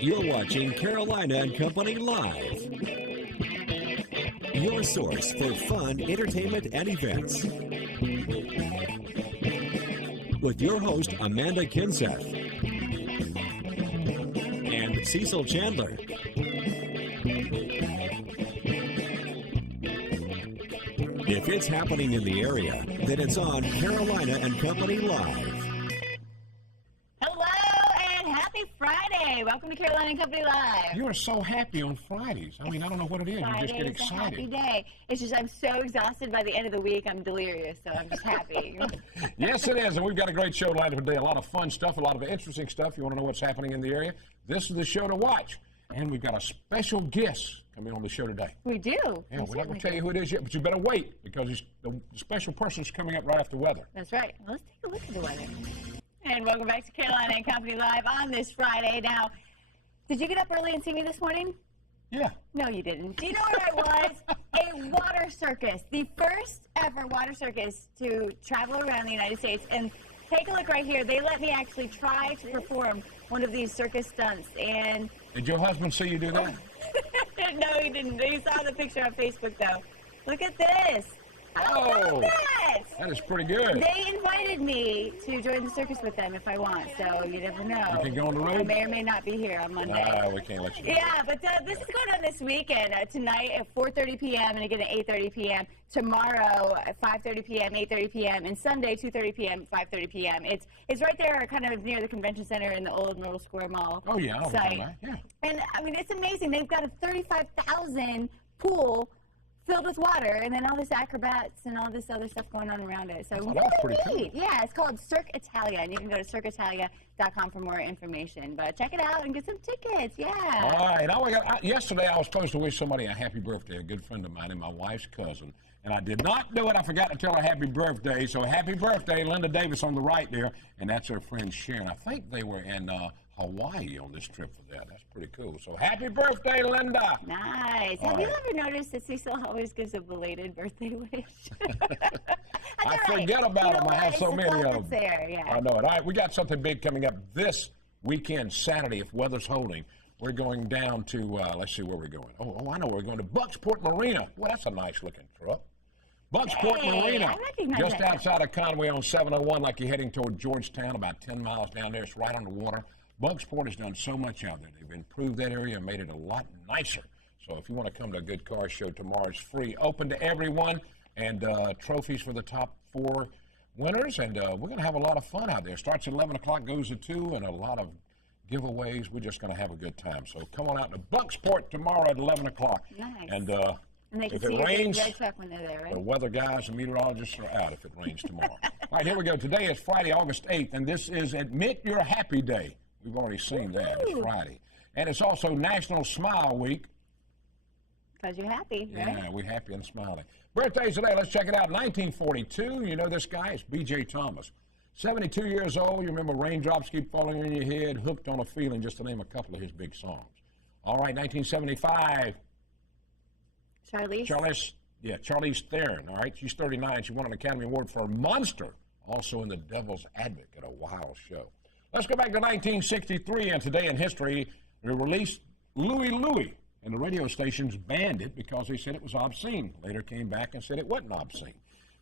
You're watching Carolina and Company Live. Your source for fun, entertainment, and events. With your host, Amanda Kinseth. And Cecil Chandler. If it's happening in the area, then it's on Carolina and Company Live. Friday. Welcome to Carolina and Company Live. You are so happy on Fridays. I mean, I don't know what it is. You just get excited. It's a happy day. It's just I'm so exhausted by the end of the week. I'm delirious, so I'm just happy. Yes, it is, and we've got a great show lined up today. A lot of fun stuff, a lot of interesting stuff. You want to know what's happening in the area? This is the show to watch. And we've got a special guest coming on the show today. We do. Yeah, we're not going to tell you who it is yet, but you better wait because the special person's coming up right after weather. That's right. Well, let's take a look at the weather. And welcome back to Carolina and Company Live on this Friday. Now, did you get up early and see me this morning? Yeah. No, you didn't. Do you know where I was? A water circus. The first ever water circus to travel around the United States. And take a look right here. They let me actually try to perform one of these circus stunts. And did your husband see you do that? No, he didn't. He saw the picture on Facebook, though. Look at this. Oh, that is pretty good. They invited me to join the circus with them if I want, so you never know. You can go on the road? I may or may not be here on Monday. We can't let you know. Yeah, but this is going on this weekend, tonight at 4:30 p.m. and again at 8:30 p.m. Tomorrow at 5:30 p.m., 8:30 p.m. and Sunday 2:30 p.m., 5:30 p.m. It's right there kind of near the convention center in the old Myrtle Square Mall site. Yeah. And, I mean, it's amazing. They've got a 35,000 pool filled with water, and then all this acrobats and all this other stuff going on around it. So that's pretty cool. Yeah, it's called Cirque Italia, and you can go to cirqueitalia.com for more information. But check it out and get some tickets. Yeah. All right. Yesterday, I was supposed to wish somebody a happy birthday, a good friend of mine and my wife's cousin. And I did not do it. I forgot to tell her happy birthday. So happy birthday, Linda Davis on the right there. And that's her friend Sharon. I think they were in Hawaii on this trip for that. That's pretty cool. So happy birthday, Linda. Nice. Have you ever noticed that Cecil always gives a belated birthday wish? I forget about them. I have so many of them. There, yeah. I know it. All right, we got something big coming up this weekend, Saturday, if weather's holding. We're going down to, let's see where we're going. Oh, I know. We're going to Bucksport Marina. Well, that's a nice-looking truck. Bucksport Marina, just outside of Conway on 701, like you're heading toward Georgetown, about 10 miles down there. It's right on the water. Bucksport has done so much out there. They've improved that area and made it a lot nicer. So if you want to come to a good car show tomorrow, it's free, open to everyone, and trophies for the top 4 winners. And we're going to have a lot of fun out there. Starts at 11 o'clock, goes to 2, and a lot of giveaways. We're just going to have a good time. So come on out to Bucksport tomorrow at 11 o'clock. Nice. And they can if see it rains, red truck when they're there, right? The weather guys and meteorologists are out if it rains tomorrow. All right, here we go. Today is Friday, August 8th, and this is Admit You're Happy Day. We've already seen that. It's Friday. And it's also National Smile Week. Because you're happy, right? Yeah, we're happy and smiling. Birthdays today, let's check it out. 1942, you know this guy? It's B.J. Thomas. 72 years old, you remember Raindrops Keep Falling on Your Head, Hooked on a Feeling, just to name a couple of his big songs. All right, 1975. Charlize Theron, all right? She's 39. She won an Academy Award for Monster, also in The Devil's Advocate, a wild show. Let's go back to 1963, and today in history, they released Louie Louie, and the radio stations banned it because they said it was obscene. Later came back and said it wasn't obscene.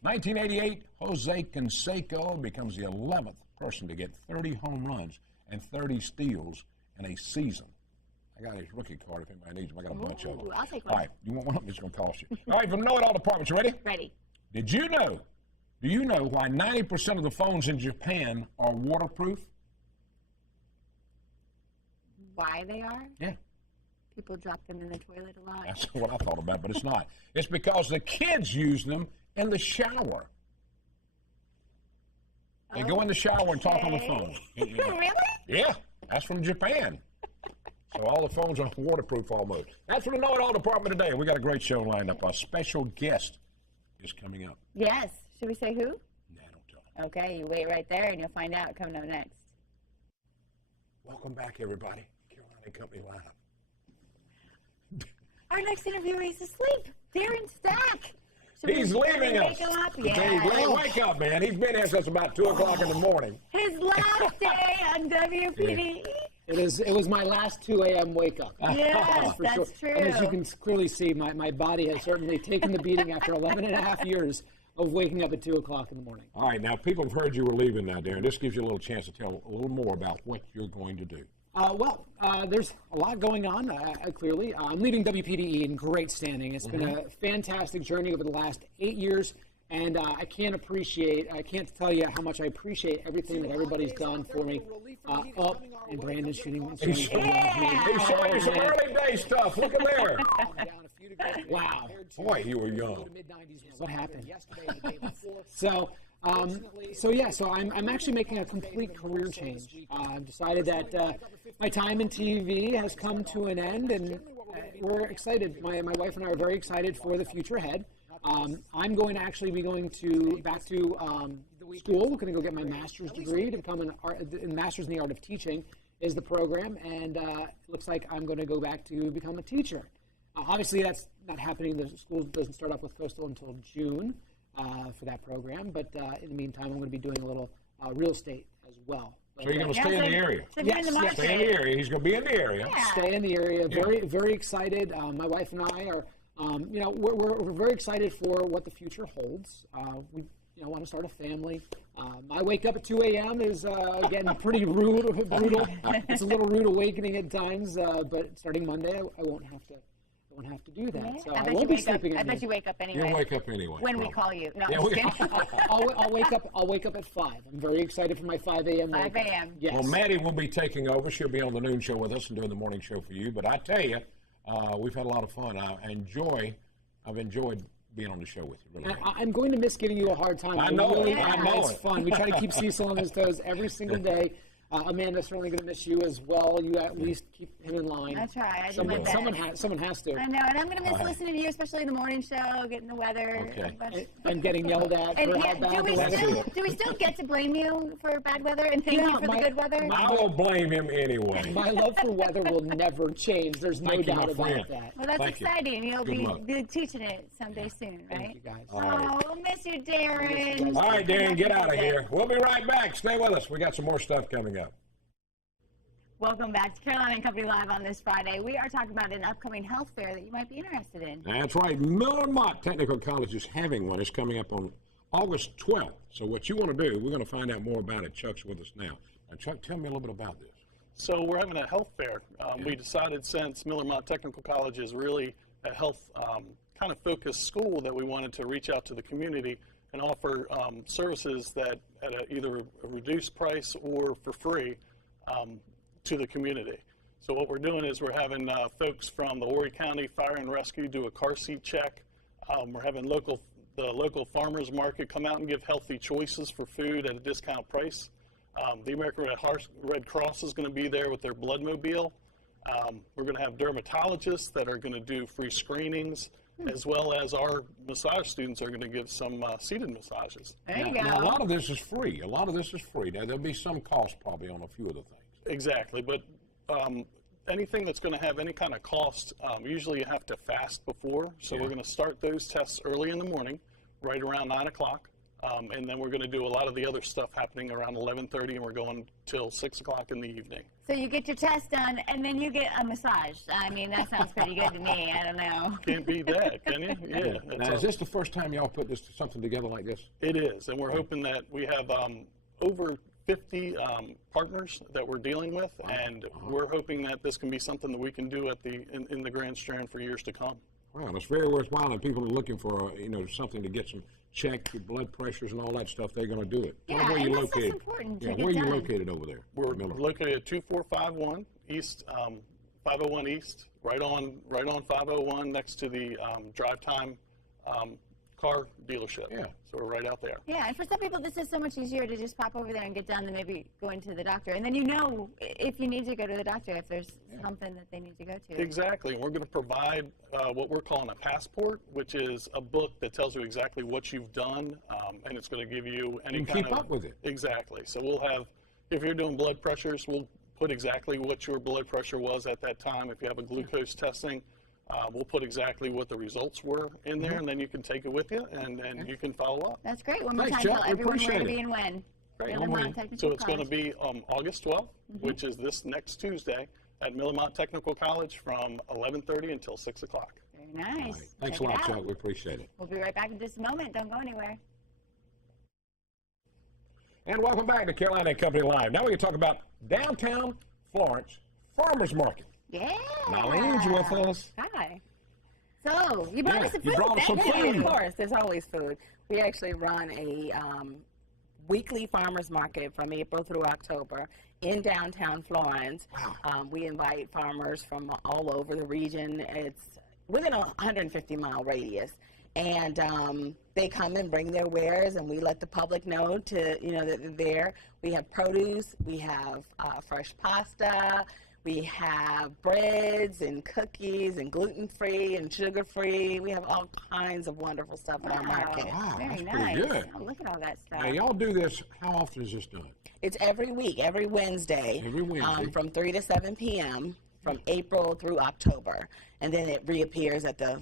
1988, Jose Canseco becomes the 11th person to get 30 home runs and 30 steals in a season. I got his rookie card if anybody needs them. I got a bunch of them. I'll take one. All right, you want one of them? It's going to cost you. All right, from Know It All Departments, you ready? Ready. Do you know why 90% of the phones in Japan are waterproof? Why they are? Yeah. People drop them in the toilet a lot. That's what I thought about, but it's not. It's because the kids use them in the shower. They go in the shower and talk on the phone. Really? Yeah, that's from Japan. So all the phones are waterproof almost. That's from the Know It All Department today. We got a great show lined up. Our special guest is coming up. Yes. Should we say who? Nah, don't tell them. Okay, you wait right there and you'll find out coming up next. Welcome back, everybody. Carolina and Company Live. Our next interviewee is asleep. Darren Stack. He's leaving us. Wake him up? Yeah. Wake up, man. He's been here since about 2 o'clock in the morning. His last day on WPD. It was my last 2 a.m. wake up. Yes, for that's sure. true. And as you can clearly see, my body has certainly taken the beating after 11 and a half years of waking up at 2 o'clock in the morning. All right, now people have heard you were leaving now, Darren. This gives you a little chance to tell a little more about what you're going to do. There's a lot going on, clearly. I'm leaving WPDE in great standing. It's been a fantastic journey over the last 8 years, and I can't tell you how much I appreciate everything that everybody's done for me. And Brandon's shooting. He's showing you some early day stuff. Look at there. Wow. Boy, you were young. What happened? So I'm actually making a complete career change. I've decided that my time in TV has come to an end, and we're excited. My wife and I are very excited for the future ahead. I'm going to actually be going back to school. We're going to go get my master's degree to become a master's in the art of teaching is the program, and it looks like I'm going to go back to become a teacher. Obviously, that's not happening. The school doesn't start up with Coastal until June for that program, but in the meantime, I'm going to be doing a little real estate as well. So you're going to stay in the area? Yes, stay in the area. He's going to be in the area. Yeah. Stay in the area. Very, very excited. My wife and I are, we're very excited for what the future holds. We want to start a family. My wake up at 2 a.m. is getting pretty brutal. It's a little rude awakening at times, but starting Monday, I won't have to do that. Yeah. So I won't be sleeping. I bet you wake up anyway. You'll wake up anyway. When we call you. No, Yeah, I'm just kidding. I'll wake up at 5. I'm very excited for my 5 a.m. 5 a.m. Yes. Well, Maddie will be taking over. She'll be on the noon show with us and doing the morning show for you. But I tell you, we've had a lot of fun. I've enjoyed being on the show with you. Really. I'm going to miss giving you a hard time. I know it. Yeah, I know it's it. fun. We try to keep Cecil on his toes every single day. Amanda's certainly going to miss you as well. You at least keep him in line. I try. I do Someone my best. has to. I know, and I'm going to miss listening to you, especially in the morning show, getting the weather. Okay. And getting yelled at for how bad the weather is. Do we still get to blame you for bad weather and thank you for the good weather? I will blame him anyway. My love for weather will never change. There's no Thank you, doubt my friend. about that. Well, that's Thank you. exciting. You'll Good be luck. teaching it someday soon, right? Thank you, guys. Oh, we'll miss you, Darren. All right, Darren, get out of here. We'll be right back. Stay with us. We got some more stuff coming up. Welcome back to Carolina and Company Live on this Friday. We are talking about an upcoming health fair that you might be interested in. That's right. Miller Mott Technical College is having one. It's coming up on August 12th. So what you want to do, we're going to find out more about it. Chuck's with us now. Now, Chuck, tell me a little bit about this. So we're having a health fair. We decided since Miller Mott Technical College is really a health kind of focused school that we wanted to reach out to the community and offer services that at either a reduced price or for free to the community. So what we're doing is we're having folks from the Horry County Fire and Rescue do a car seat check. We're having the local farmers market come out and give healthy choices for food at a discount price. The American Red Cross is going to be there with their blood mobile. We're going to have dermatologists that are going to do free screenings, as well as our massage students are going to give some seated massages. There you go. Now, a lot of this is free. Now, there'll be some cost probably on a few of the things. Exactly, but anything that's going to have any kind of cost, usually you have to fast before. So we're going to start those tests early in the morning, right around 9 o'clock. And then we're going to do a lot of the other stuff happening around 11:30, and we're going till 6 o'clock in the evening. So you get your test done, and then you get a massage. I mean, that sounds pretty good to me. I don't know. Can't beat that, can you? Yeah. Now, is this the first time y'all put something together like this? It is, and we're hoping that we have over 50 partners that we're dealing with, and we're hoping that this can be something that we can do at in the Grand Strand for years to come. Wow, it's very worthwhile, and people are looking for something to get some check, your blood pressures and all that stuff. They're going to do it. Yeah, Tell them where and you're that's located. important to Yeah, get where are you done. located over there? We're Miller? located at 2451 East, 501 East, right on 501 next to the Drive Time car dealership. Yeah. So we're right out there. Yeah, and for some people, this is so much easier to just pop over there and get done than maybe going to the doctor. And then you know if you need to go to the doctor, if there's something that they need to go to. Exactly. And we're going to provide what we're calling a passport, which is a book that tells you exactly what you've done, and it's going to give you any You kind keep of... up with it. Exactly. So we'll have, if you're doing blood pressures, we'll put exactly what your blood pressure was at that time. If you have a glucose testing, we'll put exactly what the results were in there, and then you can take it with you, and you can follow up. That's great. One more Thanks, time, Chuck. tell We everyone where appreciate to be it. and when. Millermont Technical So it's going to College. be August 12th, which is this next Tuesday at Millermont Technical College from 11:30 until 6 o'clock. Very nice. Thanks Check a lot, it out. Chuck. We appreciate it. We'll be right back in just a moment. Don't go anywhere. And welcome back to Carolina and Company Live. Now we can talk about downtown Florence Farmers Market. Yeah. Marlene's with us. Hi. So, you brought us some you food. brought us some Thank you. food. Of course, there's always food. We actually run a weekly farmers market from April through October in downtown Florence. We invite farmers from all over the region. It's within a 150-mile radius. And they come and bring their wares, and we let the public know that they're there. We have produce, we have fresh pasta, we have breads and cookies and gluten-free and sugar-free. We have all kinds of wonderful stuff at our market. Wow, Very that's nice. pretty good. Oh, look at all that stuff. Now, y'all do this, how often is this done? It's every week, every Wednesday. Every Wednesday. From 3 to 7 p.m. from April through October. And then it reappears at the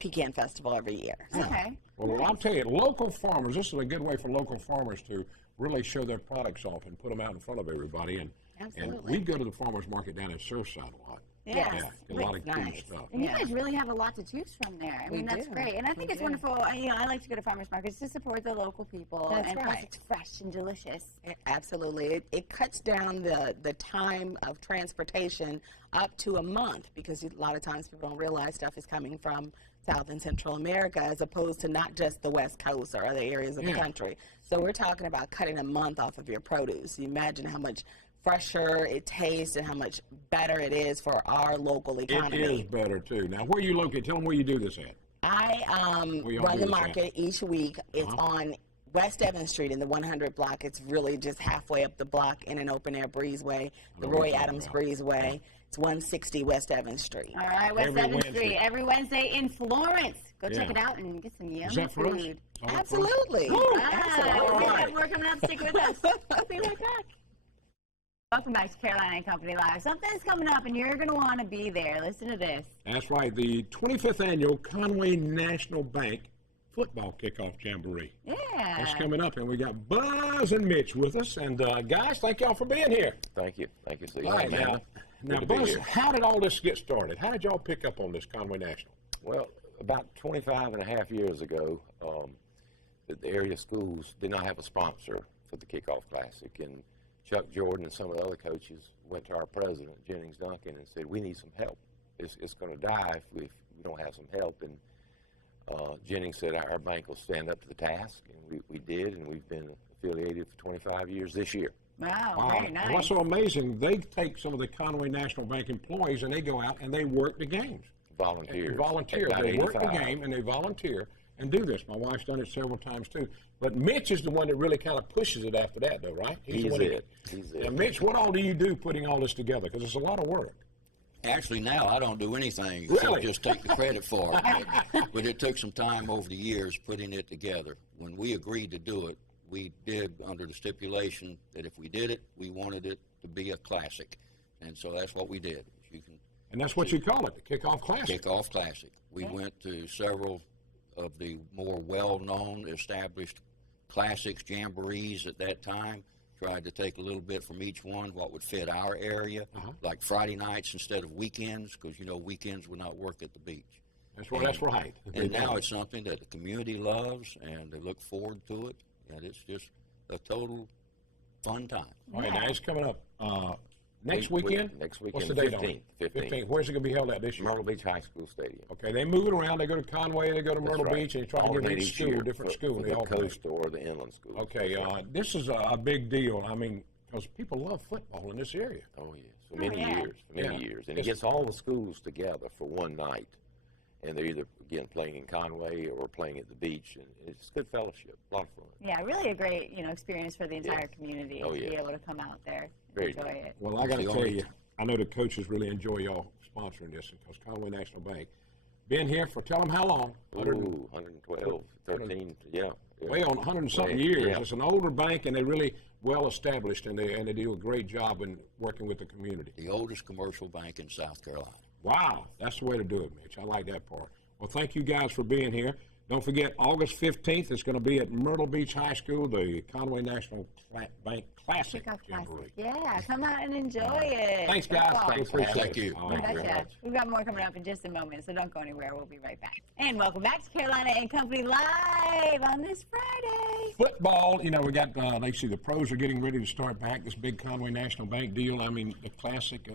Pecan Festival every year. So. Okay. Well, I'll tell you, local farmers, this is a good way for local farmers to really show their products off and put them out in front of everybody. And Absolutely. we go to the farmers market down in Surfside a lot. Yes. Yeah, a lot of cool Nice. stuff. And you guys really have a lot to choose from there. I mean, that's do. great. And I think We it's do. wonderful. I like to go to farmers markets to support the local people. That's and plus right. it's fresh and delicious. Absolutely. It cuts down the time of transportation up to a month, because a lot of times people don't realize stuff is coming from South and Central America as opposed to not just the West Coast or other areas of the country. So we're talking about cutting a month off of your produce. You imagine how much fresher it tastes and how much better it is for our local economy. It is better, too. Now, where are you located? Tell them where you do this at. I Where y'all run do the this at? market each week. It's on West Evans Street in the 100 block. It's really just halfway up the block in an open-air breezeway, the Roy Adams Breezeway. It's 160 West Evans Street. All right, West Every 7th Wednesday. Street, every Wednesday in Florence. Go check Yeah. it out and get some yummy Is that for us? food. All right, Absolutely. Ah, All we right. have more coming up. Stick with us. We'll be right back. Welcome back to Carolina and Company Live. Something's coming up, and you're going to want to be there. Listen to this. That's right, the 25th annual Conway National Bank Football Kickoff Jamboree. Yeah. That's coming up, and we got Buzz and Mitch with us. And guys, thank y'all for being here. Thank you. Thank you, Cecil. All right, now Good to be Buzz, here. how did all this get started? How did y'all pick up on this Conway National? Well, about 25 and a half years ago, the area schools did not have a sponsor for the Kickoff Classic. And Chuck Jordan and some of the other coaches went to our president, Jennings Duncan, and said, we need some help. It's going to die if we don't have some help. And Jennings said, our bank will stand up to the task. And we did, and we've been affiliated for 25 years this year. Wow, very nice. And what's so amazing, they take some of the Conway National Bank employees and they go out and they work the games. Volunteers. Volunteer. About They work the 85. game and they volunteer and do this. My wife's done it several times too. But Mitch is the one that really kind of pushes it after that, though, right? He's the one that- it. He's it. Now, Mitch, what all do you do putting all this together? Because it's a lot of work. Actually, now I don't do anything Really? except just take the credit for it. But it took some time over the years putting it together. When we agreed to do it, we did under the stipulation that if we did it, we wanted it to be a classic. And so that's what we did. You can And that's what you call it, the Kickoff Classic. Kickoff Classic. We went to several of the more well-known, established classics, jamborees at that time. Tried to take a little bit from each one, what would fit our area, like Friday nights instead of weekends, because, weekends would not work at the beach. That's right. And now it's something that the community loves, and they look forward to it, and it's just a total fun time. All right, now it's coming up next weekend? Next What's weekend, the date on it? 15th. Where's it going to be held at this year? Myrtle Beach High School Stadium. Okay, they move it around. They go to Conway, they go to Myrtle That's right. Beach, and they try to Alternate get each school, year different for- school. for They the alternate. coast or the inland school. Okay, this is a big deal. I mean, because people love football in this area. Oh, yes. For many years. For many Yeah. years. And it gets all the schools together for one night. And they're either, again, playing in Conway or playing at the beach. And it's good fellowship. A lot of fun. Yeah, really a great, experience for the entire community Oh, to be yeah. able to come out there and Very enjoy nice. it. Well, I got to the tell only- you, I know the coaches really enjoy y'all sponsoring this because Conway National Bank been here for, tell them how long? Ooh, 112, 13, yeah. Way on 100 and something Way, years. yeah. It's an older bank, and they're really well established, and they do a great job in working with the community. The oldest commercial bank in South Carolina. Wow, that's the way to do it, Mitch. I like that part. Well, thank you guys for being here. Don't forget, August 15th, it's going to be at Myrtle Beach High School, the Conway National Bank Classic Kickoff Jamboree. Classic. Yeah, come out and enjoy it. Thanks, guys. Football. Thanks for Thank you. Thank you very much. We've got more coming up in just a moment, so don't go anywhere. We'll be right back. And welcome back to Carolina and Company Live on this Friday. Football, you know, we got, they see the pros are getting ready to start back, this big Conway National Bank deal. I mean, the classic,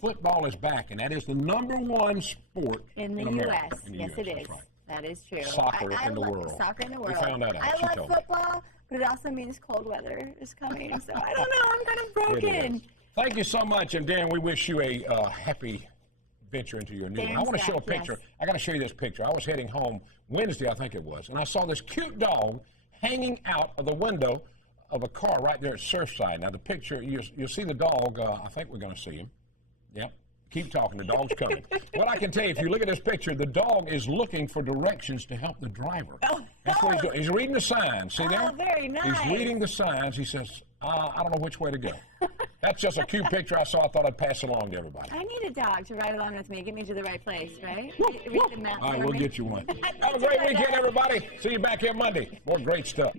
football is back, and that is the #1 sport In the America. U.S. In the Yes, US, it that's is. right. That is true. Soccer I in the love world. Soccer in the We world. found that out. I She love told me. football, but it also means cold weather is coming. So I don't know. I'm kind of It broken. is. Thank you so much, and Dan, we wish you a happy venture into your new one. I want to show a Dan's back, picture. yes. I got to show you this picture. I was heading home Wednesday, I think it was, and I saw this cute dog hanging out of the window of a car right there at Surfside. Now, the picture, you'll see the dog. I think we're going to see him. Yep. Keep talking. The dog's coming. What I can tell you, if you look at this picture, the dog is looking for directions to help the driver. That's what he's doing. He's reading the signs. See there? Oh, very nice. He's reading the signs. He says, I don't know which way to go. That's just a cute picture I saw. I thought I'd pass along to everybody. I need a dog to ride along with me, get me to the right place, right? Read the map All right, for we'll me. get you one. Have a great weekend, everybody. See you back here Monday. More great stuff.